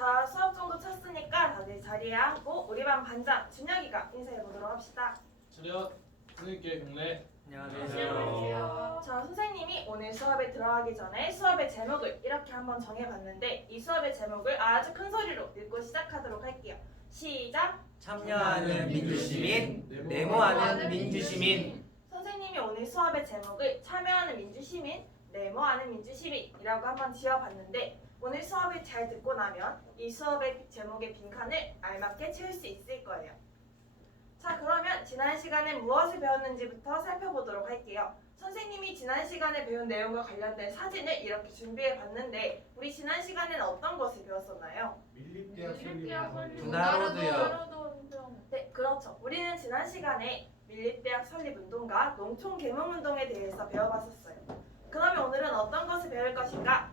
자, 수업 정도 쳤으니까 다들 자리에 앉고 우리 반 반장 준혁이가 인사해 보도록 합시다. 차렷! 선생님께 경례! 안녕하세요. 자, 선생님이 오늘 수업에 들어가기 전에 수업의 제목을 이렇게 한번 정해봤는데 이 수업의 제목을 아주 큰 소리로 읽고 시작하도록 할게요. 시작! 참여하는 민주시민, 네모하는 민주시민. 선생님이 오늘 수업의 제목을 참여하는 민주시민, 네모하는 민주시민이라고 한번 지어봤는데 오늘 수업을 잘 듣고 나면 이 수업의 제목의 빈칸을 알맞게 채울 수 있을 거예요. 자, 그러면 지난 시간에 무엇을 배웠는지부터 살펴보도록 할게요. 선생님이 지난 시간에 배운 내용과 관련된 사진을 이렇게 준비해 봤는데 우리 지난 시간에는 어떤 것을 배웠었나요? 밀립대학 분화로드요. 네, 그렇죠. 우리는 지난 시간에 밀립대학 설립운동과 농촌개몽운동에 대해서 배워봤었어요. 그러면 오늘은 어떤 것을 배울 것인가?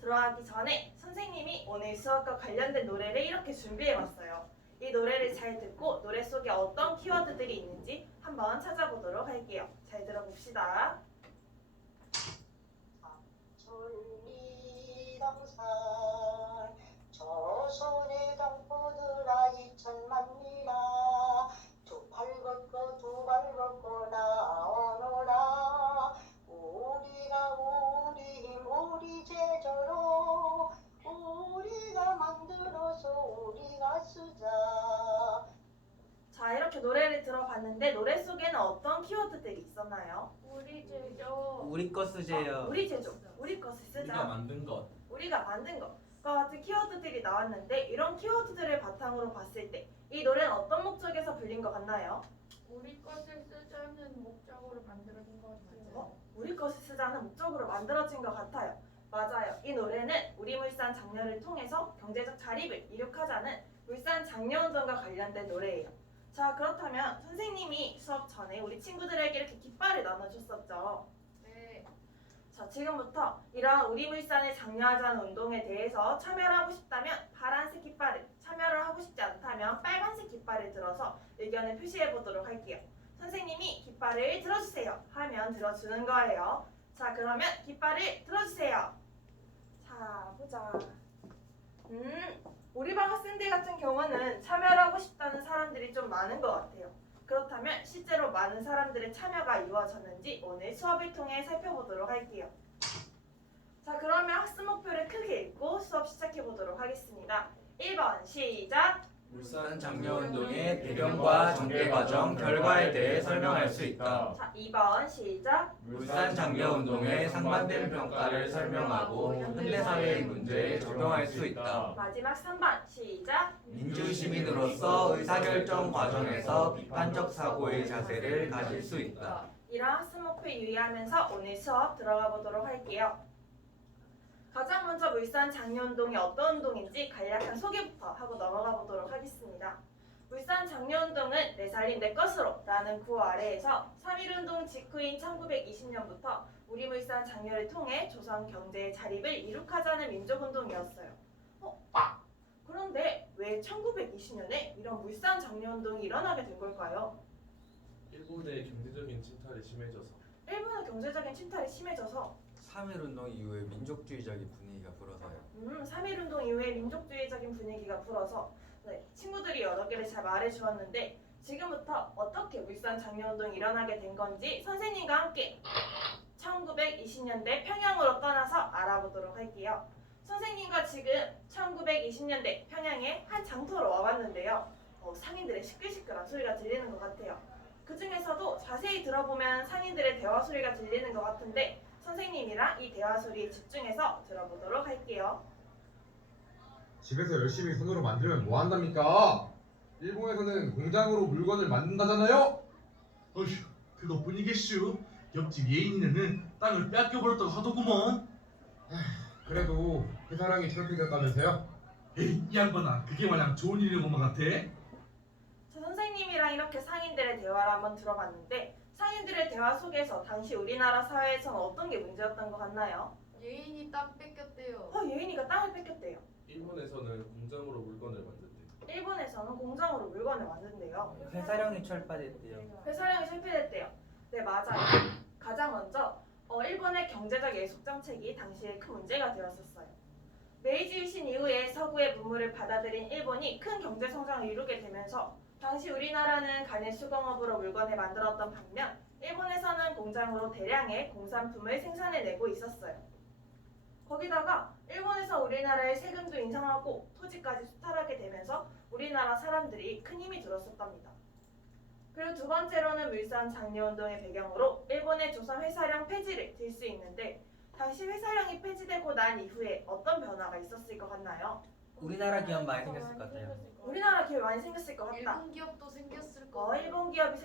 들어가기 전에 선생님이 오늘 수업과 관련된 노래를 이렇게 준비해봤어요. 이 노래를 잘 듣고 노래 속에 어떤 키워드들이 있는지 한번 찾아보도록 할게요. 잘 들어봅시다. 천리당산 조선의 당포들아 2천만이나 두 팔 걷고 두 발 걷고 나오너라 우리가 우리 힘 우리 제자로 우리가 만들어서 우리가 쓰자. 자, 이렇게 노래를 들어봤는데 노래 속에는 어떤 키워드들이 있었나요? 우리 제조. 우리 거 쓰세요. 우리 제조, 우리 것을 쓰자. 우리가 만든 것. 우리가 만든 것과 같은 키워드들이 나왔는데 이런 키워드들을 바탕으로 봤을 때 이 노래는 어떤 목적에서 불린 것 같나요? 우리 것을 쓰자는 목적으로 만들어진 것 같아요. 우리 것을 쓰자는 목적으로 만들어진 것 같아요. 맞아요. 이 노래는 우리 물산 장려를 통해서 경제적 자립을 이룩하자는 물산 장려운동과 관련된 노래예요. 자, 그렇다면 선생님이 수업 전에 우리 친구들에게 이렇게 깃발을 나눠줬었죠. 네. 자, 지금부터 이러한 우리 물산을 장려하자는 운동에 대해서 참여를 하고 싶다면 파란색 깃발을, 참여를 하고 싶지 않다면 빨간색 깃발을 들어서 의견을 표시해 보도록 할게요. 선생님이 깃발을 들어주세요 하면 들어주는 거예요. 자, 그러면 깃발을 들어주세요. 자, 보자. 우리 반 학생들 같은 경우는 참여를 하고 싶다는 사람들이 좀 많은 것 같아요. 그렇다면 실제로 많은 사람들의 참여가 이루어졌는지 오늘 수업을 통해 살펴보도록 할게요. 자, 그러면 학습 목표를 크게 읽고 수업 시작해 보도록 하겠습니다. 1번 시작! 물산 장려운동의 배경과 전개 과정, 결과에 대해 설명할 수 있다. 자, 2번 시작! 물산 장려운동의 상반된 평가를 설명하고 현대사회의 문제에 적용할 수 있다. 마지막 3번 시작! 민주시민으로서 의사결정 과정에서 비판적 사고의 자세를 가질 수 있다. 이런 학습 목표 유의하면서 오늘 수업 들어가 보도록 할게요. 가장 먼저 물산 장려운동이 어떤 운동인지 간략한 소개부터 하고 넘어가 보도록 하겠습니다. 물산 장려운동은 내 살림 내 것으로 라는 구호 아래에서 3.1운동 직후인 1920년부터 우리 물산 장려를 통해 조선 경제의 자립을 이룩하자는 민족운동이었어요. 그런데 왜 1920년에 이런 물산 장려운동이 일어나게 된 걸까요? 일본의 경제적인 침탈이 심해져서. 일본의 경제적인 침탈이 심해져서 3.1운동 이후에 민족주의적인 분위기가 불어서요. 3.1운동 이후에 민족주의적인 분위기가 불어서 네, 친구들이 여러 개를 잘 말해주었는데 지금부터 어떻게 물산 장려운동이 일어나게 된 건지 선생님과 함께 1920년대 평양으로 떠나서 알아보도록 할게요. 선생님과 지금 1920년대 평양의 한 장터로 와봤는데요. 상인들의 시끌시끌한 소리가 들리는 것 같아요. 그 중에서도 자세히 들어보면 상인들의 대화 소리가 들리는 것 같은데 선생님이랑 이 대화 소리에 집중해서 들어보도록 할게요. 집에서 열심히 손으로 만들면 뭐 한답니까? 일본에서는 공장으로 물건을 만든다잖아요? 어휴, 그것뿐이겠슈. 옆집 예인이네는 땅을 뺏겨버렸다고 하더구먼. 그래도 그 사람이 저렇게 됐다면서요? 에이, 이 양반아, 그게 마냥 좋은 일인 것만 같아? 자, 선생님이랑 이렇게 상인들의 대화를 한번 들어봤는데 상인들의 대화 속에서 당시 우리나라 사회에서는 어떤 게 문제였던 것 같나요? 예인이 땅 뺏겼대요. 예인이가 땅을 뺏겼대요. 일본에서는 공장으로 물건을 만든대. 일본에서는 공장으로 물건을 만든대요. 회사령이 철폐됐대요. 회사령이 실패됐대요. 네, 맞아요. 가장 먼저 일본의 경제적 예속 정책이 당시에 큰 문제가 되었었어요. 메이지 유신 이후에 서구의 받아들인 일본이 큰 경제 성장을 이루게 되면서 당시 우리나라는 간의 수공업으로 물건을 만들었던 반면 일본에서는 공장으로 대량의 공산품을 생산해내고 있었어요. 거기다가 일본에서 우리나라에 세금도 인상하고 토지까지 수탈하게 되면서 우리나라 사람들이 큰 힘이 들었었답니다. 그리고 두 번째로는 물산 장려운동의 배경으로 일본의 조선 회사령 폐지를 들 수 있는데 당시 회사령이 폐지되고 난 이후에 어떤 변화가 있었을 것 같나요? 우리나라 기업 많이 생겼을 것 같아요. 우리나라 기업이 많이 생겼을 것 같다. 일본 기업도 생겼을 거. 일본 기업이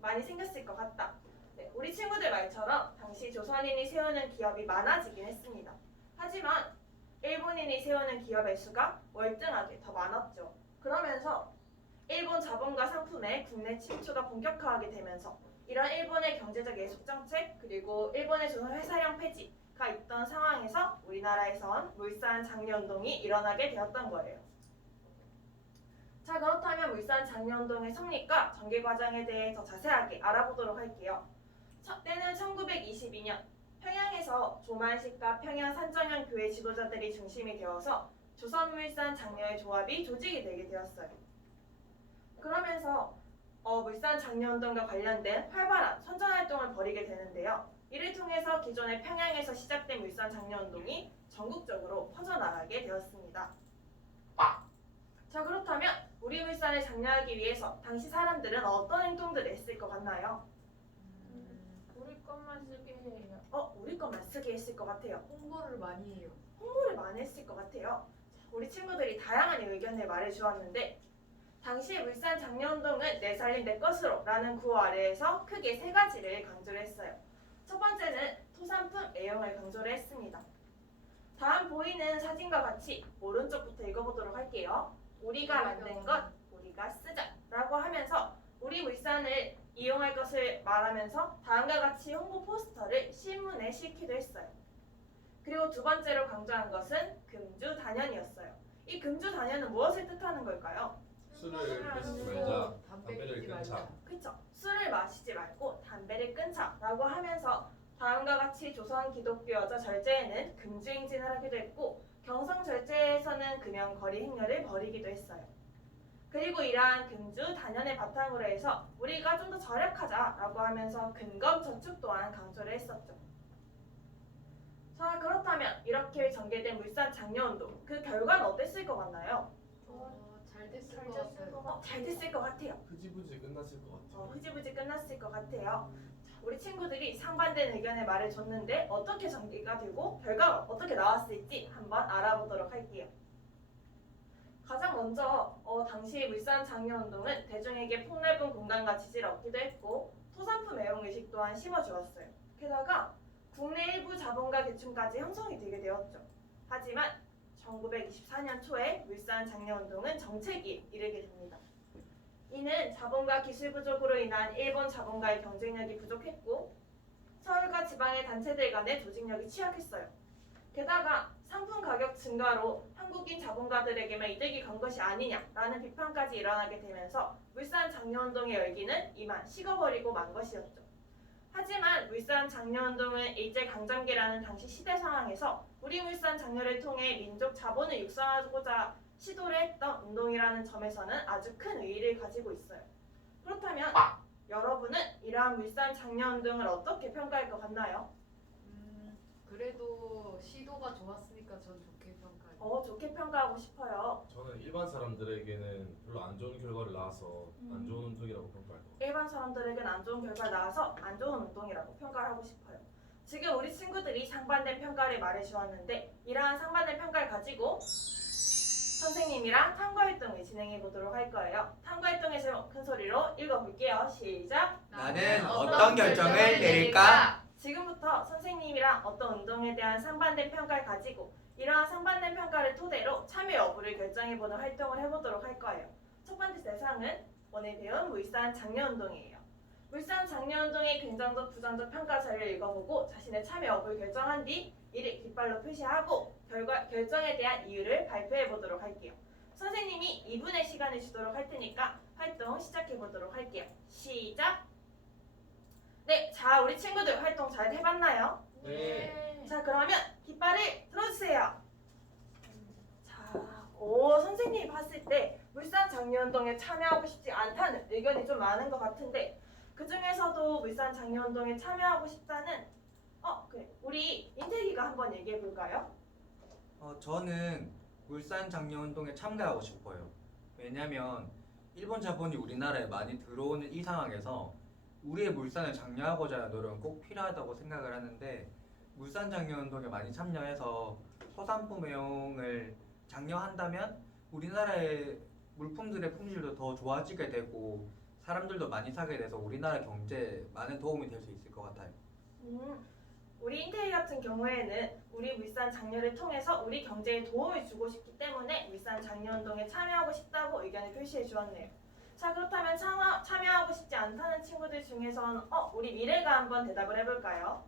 많이 생겼을 것 같다. 네, 우리 친구들 말처럼 당시 조선인이 세우는 기업이 많아지긴 했습니다. 하지만 일본인이 세우는 기업의 수가 월등하게 더 많았죠. 그러면서 일본 자본과 상품의 국내 침투가 본격화하게 되면서 이런 일본의 경제적 예속 정책 그리고 일본의 조선 회사령 폐지가 있던 상황에서 우리나라에선 물산 장려운동이 일어나게 되었던 거예요. 자, 그렇다면 물산 장려운동의 성립과 전개 과정에 대해 더 자세하게 알아보도록 할게요. 때는 1922년 평양에서 조만식과 평양 산정현 교회 지도자들이 중심이 되어서 조선물산 장려의 조합이 조직이 되게 되었어요. 그러면서 물산 장려운동과 관련된 활발한 선전활동을 벌이게 되는데요. 이를 통해서 기존의 평양에서 시작된 물산 장려운동이 전국적으로 퍼져나가게 되었습니다. 자, 그렇다면 우리 물산을 장려하기 위해서 당시 사람들은 어떤 행동들을 했을 것 같나요? 우리 것만 쓰게 해요. 우리 것만 쓰게 했을 것 같아요. 홍보를 많이 해요. 홍보를 많이 했을 것 같아요. 우리 친구들이 다양한 의견을 말해주었는데 당시 물산 장려운동은 내 살림 내 것으로 라는 구호 아래에서 크게 세 가지를 강조를 했어요. 첫 번째는 토산품 애용을 강조를 했습니다. 다음 보이는 사진과 같이 오른쪽부터 읽어보도록 할게요. 우리가 만든 것, 우리가 쓰자 라고 하면서 우리 물산을 이용할 것을 말하면서 다음과 같이 홍보 포스터를 신문에 싣기도 했어요. 그리고 두 번째로 강조한 것은 금주단연이었어요. 이 금주단연은 무엇을 뜻하는 걸까요? 술을 마시지 말자, 담배를 끊자. 그쵸? 술을 마시지 말고 담배를 끊자 라고 하면서 다음과 같이 조선 기독교 여자 절제에는 금주행진을 하기도 했고 경성 절제에서는 금연거리 행렬을 벌이기도 했어요. 그리고 이러한 금주 단연의 바탕으로 해서 우리가 좀 더 절약하자라고 하면서 근검 저축 또한 강조를 했었죠. 자, 그렇다면 이렇게 전개된 물산 장려운동 그 결과는 어땠을 것 같나요? 잘 됐을 것 같아요. 잘 됐을 것 같아요. 흐지부지 끝났을 것 같아요. 흐지부지 끝났을 것 같아요. 자, 우리 친구들이 상반된 의견을 말해줬는데 어떻게 전개가 되고 결과가 어떻게 나왔을지 한번 알아보도록 할게요. 가장 먼저 당시 물산 장려운동은 대중에게 폭넓은 공간과 지지를 얻기도 했고 토산품 애용 의식 또한 심어주었어요. 게다가 국내 일부 자본가 계층까지 형성이 되게 되었죠. 하지만 1924년 초에 물산 장려운동은 정체기에 이르게 됩니다. 이는 자본과 기술 부족으로 인한 일본 자본가의 경쟁력이 부족했고 서울과 지방의 단체들 간의 조직력이 취약했어요. 게다가 상품 가격 증가로 한국인 자본가들에게만 이득이 간 것이 아니냐라는 비판까지 일어나게 되면서 물산 장려운동의 열기는 이만 식어버리고 만 것이었죠. 하지만 물산 장려운동은 일제강점기라는 당시 시대 상황에서 우리 물산 장려를 통해 민족 자본을 육성하고자 시도를 했던 운동이라는 점에서는 아주 큰 의의를 가지고 있어요. 그렇다면 여러분은 이러한 물산 장려운동을 어떻게 평가할 것 같나요? 그래도 시도가 좋았으니까 전 좋게 평가해요. 좋게 평가하고 싶어요. 저는 일반 사람들에게는 별로 안 좋은 결과를 낳아서 안 좋은 운동이라고 평가할 것 같아요. 일반 사람들에게는 안 좋은 결과가 나와서 안 좋은 운동이라고 평가를 하고 싶어요. 지금 우리 친구들이 상반된 평가를 말해주었는데 이러한 상반된 평가를 가지고 선생님이랑 탐구활동을 진행해 보도록 할 거예요. 탐구활동의 제목 큰 소리로 읽어볼게요. 시작! 나는 어떤 결정을 내릴까? 지금부터 선생님이랑 어떤 운동에 대한 상반된 평가를 가지고 이러한 상반된 평가를 토대로 참여 여부를 결정해보는 활동을 해보도록 할 거예요. 첫 번째 대상은 오늘 배운 물산 장려운동이에요. 물산 장려운동의 긍정적 부정적 평가서를 읽어보고 자신의 참여 여부를 결정한 뒤 이를 깃발로 표시하고 결정에 대한 이유를 발표해보도록 할게요. 선생님이 2분의 시간을 주도록 할 테니까 활동 시작해보도록 할게요. 시작! 네, 자 우리 친구들 활동 잘 해봤나요? 네. 자 그러면 깃발을 들어주세요. 자, 선생님 선생님이 봤을 때 물산 장려운동에 참여하고 싶지 않다는 의견이 좀 많은 것 같은데 그 중에서도 물산 장려운동에 참여하고 싶다는 그래 우리 인태기가 한번 얘기해 볼까요? 저는 물산 장려 운동에 참가하고 싶어요. 왜냐면 일본 자본이 우리나라에 많이 들어오는 이 상황에서 우리의 물산을 장려하고자 하는 노력은 꼭 필요하다고 생각을 하는데 물산 장려 운동에 많이 참여해서 소상품 애용을 장려한다면 우리나라의 물품들의 품질도 더 좋아지게 되고 사람들도 많이 사게 돼서 우리나라 경제에 많은 도움이 될 수 있을 것 같아요. 우리 인테리 같은 경우에는 우리 물산 장려를 통해서 우리 경제에 도움을 주고 싶기 때문에 물산 장려운동에 참여하고 싶다고 의견을 표시해 주었네요. 자 그렇다면 참여하고 싶지 않다는 친구들 중에선 우리 미래가 한번 대답을 해볼까요?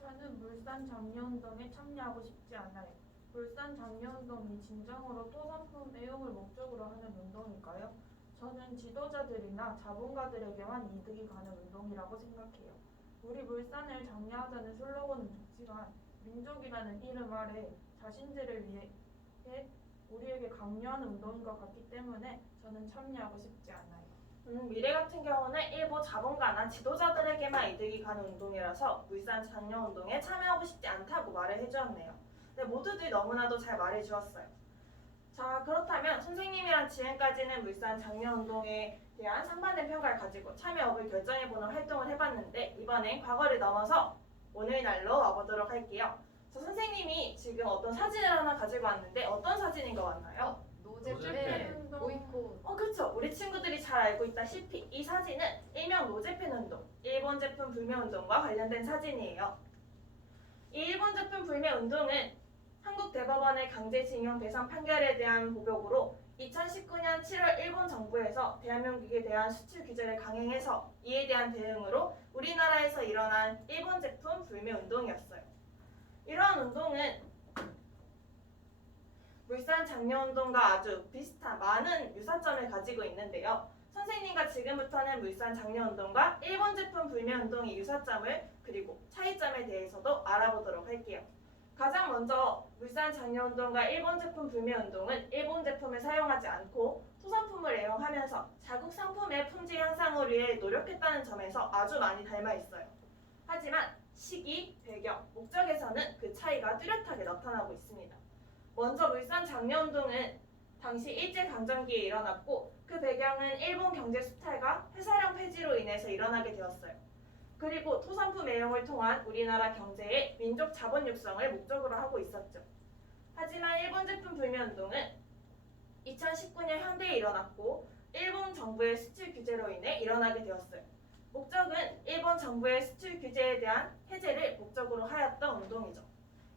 저는 물산 장려운동에 참여하고 싶지 않아요. 물산 장려운동이 진정으로 토사품 애용을 목적으로 하는 운동일까요? 저는 지도자들이나 자본가들에게만 이득이 가는 운동이라고 생각해요. 우리 물산을 장려하자는 슬로건은 좋지만 민족이라는 이름 아래 자신들을 위해 우리에게 강요하는 운동인 것 같기 때문에 저는 참여하고 싶지 않아요. 미래 같은 경우는 일부 자본가나 지도자들에게만 이득이 가는 운동이라서 물산 장려운동에 참여하고 싶지 않다고 말을 해주었네요. 네, 모두들 너무나도 잘 말해주었어요. 자 그렇다면 선생님이랑 지금까지는 물산 장려운동에 대한 상반된 평가를 가지고 참여 여부를 결정해보는 활동을 해봤는데 이번엔 과거를 넘어서 오늘날로 와보도록 할게요. 자 선생님이 지금 어떤 사진을 하나 가지고 왔는데 어떤 사진인 것 같나요? 노제팬. 보이콧. 그렇죠. 우리 친구들이 잘 알고 있다시피 이 사진은 일명 노제팬 운동, 일본 제품 불매 운동과 관련된 사진이에요. 이 일본 제품 불매 운동은 한국 대법원의 강제징용 배상 판결에 대한 보복으로 2019년 7월 일본 정부에서 대한민국에 대한 수출 규제를 강행해서 이에 대한 대응으로 우리나라에서 일어난 일본 제품 불매 운동이었어요. 이러한 운동은 물산 장려운동과 아주 비슷한 많은 유사점을 가지고 있는데요. 선생님과 지금부터는 물산 장려운동과 일본 제품 불매 운동의 유사점을 그리고 차이점에 대해서도 알아보도록 할게요. 가장 먼저 물산 장려운동과 일본 제품 불매 운동은 일본 제품을 사용하지 않고 토산품을 애용하면서 자국 상품의 품질 향상을 위해 노력했다는 점에서 아주 많이 닮아 있어요. 하지만 시기, 배경, 목적에서는 그 차이가 뚜렷하게 나타나고 있습니다. 먼저 물산 장려운동은 당시 일제강점기에 일어났고 그 배경은 일본 경제 수탈과 회사령 폐지로 인해서 일어나게 되었어요. 그리고 토산품 애용을 통한 우리나라 경제의 민족 자본 육성을 목적으로 하고 있었죠. 하지만 일본 제품 불매 운동은 2019년 현대에 일어났고 일본 정부의 수출 규제로 인해 일어나게 되었어요. 목적은 일본 정부의 수출 규제에 대한 해제를 목적으로 하였던 운동이죠.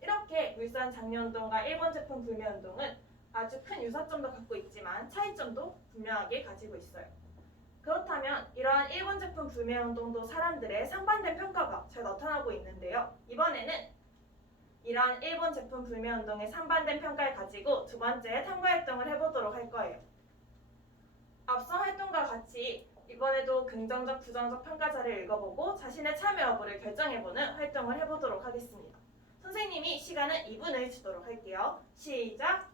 이렇게 물산 장려운동과 일본 제품 불매 운동은 아주 큰 유사점도 갖고 있지만 차이점도 분명하게 가지고 있어요. 그렇다면 이러한 일본 제품 불매 운동도 사람들의 상반된 평가가 잘 나타나고 있는데요. 이번에는 이러한 일본 제품 불매 운동의 상반된 평가를 가지고 두 번째 탐구 활동을 해보도록 할 거예요. 앞선 활동과 같이 이번에도 긍정적, 부정적 평가자를 읽어보고 자신의 참여 여부를 결정해보는 활동을 해보도록 하겠습니다. 선생님이 시간은 2분을 주도록 할게요. 시작!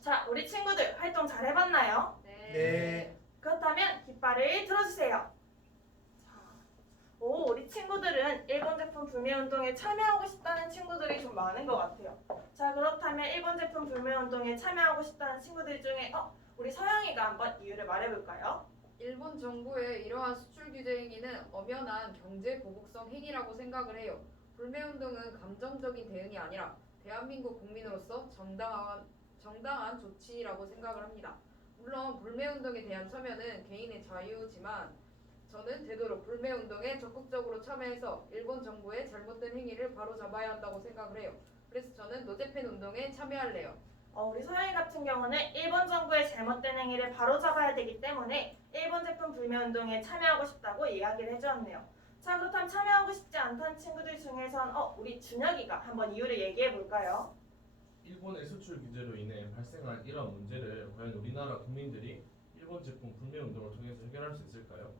자, 우리 친구들 활동 잘 해봤나요? 네. 그렇다면 깃발을 들어주세요. 우리 친구들은 일본 제품 불매 운동에 참여하고 싶다는 친구들이 좀 많은 것 같아요. 자, 그렇다면 일본 제품 불매 운동에 참여하고 싶다는 친구들 중에 우리 서영이가 한번 이유를 말해볼까요? 일본 정부의 이러한 수출 규제 행위는 엄연한 경제 보복성 행위라고 생각을 해요. 불매운동은 감정적인 대응이 아니라 대한민국 국민으로서 정당한 조치라고 생각을 합니다. 물론 불매운동에 대한 참여는 개인의 자유지만 저는 되도록 불매운동에 적극적으로 참여해서 일본 정부의 잘못된 행위를 바로잡아야 한다고 생각을 해요. 그래서 저는 노제팬 운동에 참여할래요. 우리 서영이 같은 경우는 일본 정부의 잘못된 행위를 바로잡아야 되기 때문에 일본 제품 불매 운동에 참여하고 싶다고 이야기를 해주었네요. 자, 그렇다면 참여하고 싶지 않다는 친구들 중에선 우리 준혁이가 한번 이유를 얘기해 볼까요? 일본의 수출 규제로 인해 발생한 이러한 문제를 과연 우리나라 국민들이 일본 제품 불매 운동을 통해서 해결할 수 있을까요?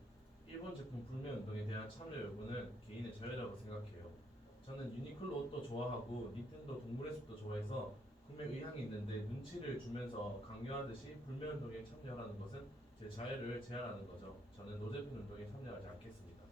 일본 제품 불매 운동에 대한 참여 여부는 개인의 자유라고 생각해요. 저는 유니클로 옷도 좋아하고 닌텐도 동물의 숲도 좋아해서 분명 의향이 있는데 눈치를 주면서 강요하듯이 불매운동에 참여하는 것은 제 자유를 제한하는 거죠. 저는 노제품 운동에 참여하지 않겠습니다.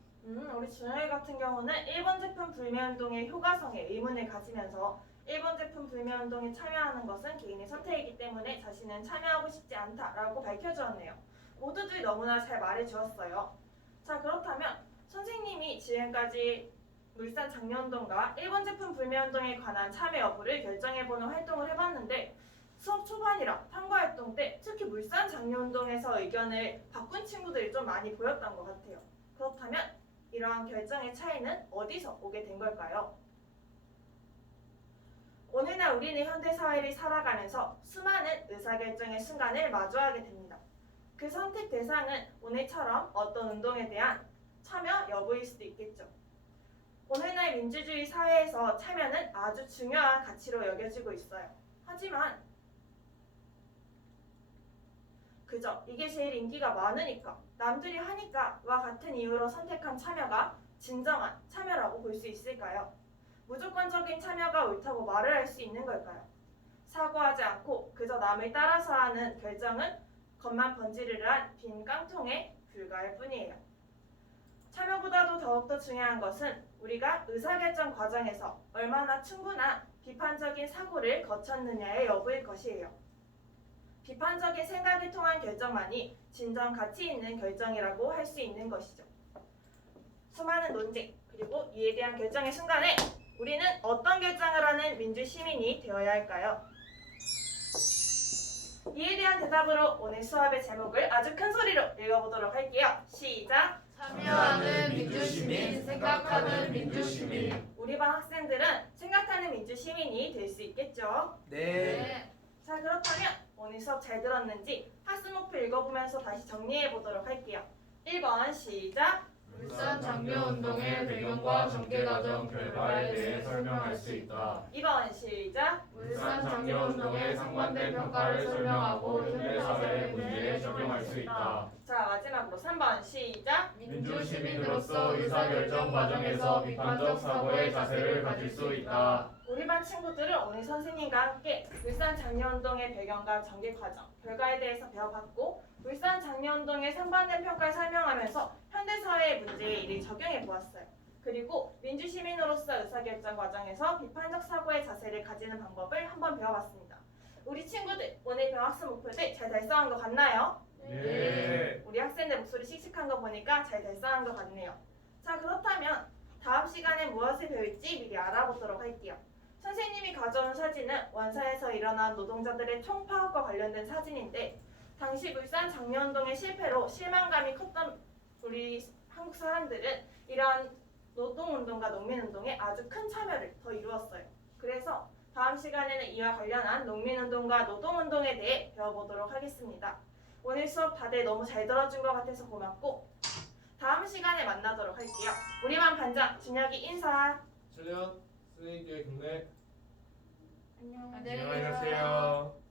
우리 준영이 같은 경우는 일본 제품 불매운동의 효과성에 의문을 가지면서 일본 제품 불매운동에 참여하는 것은 개인의 선택이기 때문에 자신은 참여하고 싶지 않다라고 밝혀주었네요. 모두들 너무나 잘 말해주었어요. 자, 그렇다면 선생님이 지금까지 물산 장려운동과 일본 제품 불매운동에 관한 참여 여부를 결정해보는 활동을 해봤는데 수업 초반이라 탐구활동 때 특히 물산 장려운동에서 의견을 바꾼 친구들이 좀 많이 보였던 것 같아요. 그렇다면 이러한 결정의 차이는 어디서 오게 된 걸까요? 오늘날 우리는 현대사회를 살아가면서 수많은 의사결정의 순간을 마주하게 됩니다. 그 선택 대상은 오늘처럼 어떤 운동에 대한 참여 여부일 수도 있겠죠. 오늘날 민주주의 사회에서 참여는 아주 중요한 가치로 여겨지고 있어요. 하지만 그저 이게 제일 인기가 많으니까, 남들이 하니까와 같은 이유로 선택한 참여가 진정한 참여라고 볼 수 있을까요? 무조건적인 참여가 옳다고 말을 할 수 있는 걸까요? 사고하지 않고 그저 남을 따라서 하는 결정은 겉만 번지르르한 빈 깡통에 불과할 뿐이에요. 참여보다도 더욱더 중요한 것은 우리가 의사결정 과정에서 얼마나 충분한 비판적인 사고를 거쳤느냐의 여부일 것이에요. 비판적인 생각이 통한 결정만이 진정 가치 있는 결정이라고 할 수 있는 것이죠. 수많은 논쟁 그리고 이에 대한 결정의 순간에 우리는 어떤 결정을 하는 민주시민이 되어야 할까요? 이에 대한 대답으로 오늘 수업의 제목을 아주 큰 소리로 읽어보도록 할게요. 시작! 참여하는 민주시민, 생각하는 민주시민. 우리 반 학생들은 생각하는 민주시민이 될 수 있겠죠? 네. 자, 그렇다면 오늘 수업 잘 들었는지 학습목표 읽어보면서 다시 정리해보도록 할게요. 1번 시작! 물산 장려운동의 배경과 전개과정 결과에 대해 설명할 수 있다. 2번 시작! 물산 장려운동에 상반된 평가를 설명하고 현대사회 문제에 적용할 수 있다. 자, 마지막으로 3번 시작! 민주시민으로서 의사결정 과정에서 비판적 사고의 자세를 가질 수 있다. 우리 반 친구들은 오늘 선생님과 함께 물산 장려운동의 배경과 전개 과정, 결과에 대해서 배워봤고 물산 장려운동의 상반된 평가를 설명하면서 현대사회의 문제에 이를 적용해 보았어요. 그리고 민주시민으로서 의사결정 과정에서 비판적 사고의 자세를 가지는 방법을 한번 배워봤습니다. 우리 친구들 오늘 배운 학습 목표들 잘 달성한 것 같나요? 네. 우리 학생들 목소리 씩씩한 거 보니까 잘 달성한 것 같네요. 자, 그렇다면 다음 시간에 무엇을 배울지 미리 알아보도록 할게요. 선생님이 가져온 사진은 원산에서 일어난 노동자들의 총파업과 관련된 사진인데 당시 물산 장려운동의 실패로 실망감이 컸던 우리 한국 사람들은 이러한 노동운동과 농민운동에 아주 큰 참여를 더 이루었어요. 그래서 다음 시간에는 이와 관련한 농민운동과 노동운동에 대해 배워보도록 하겠습니다. 오늘 수업 다들 너무 잘 들어준 것 같아서 고맙고 다음 시간에 만나도록 할게요. 우리 반 반장 준혁이 인사. 철련 선생님께 경례. 안녕. 안녕히 안녕히 가세요.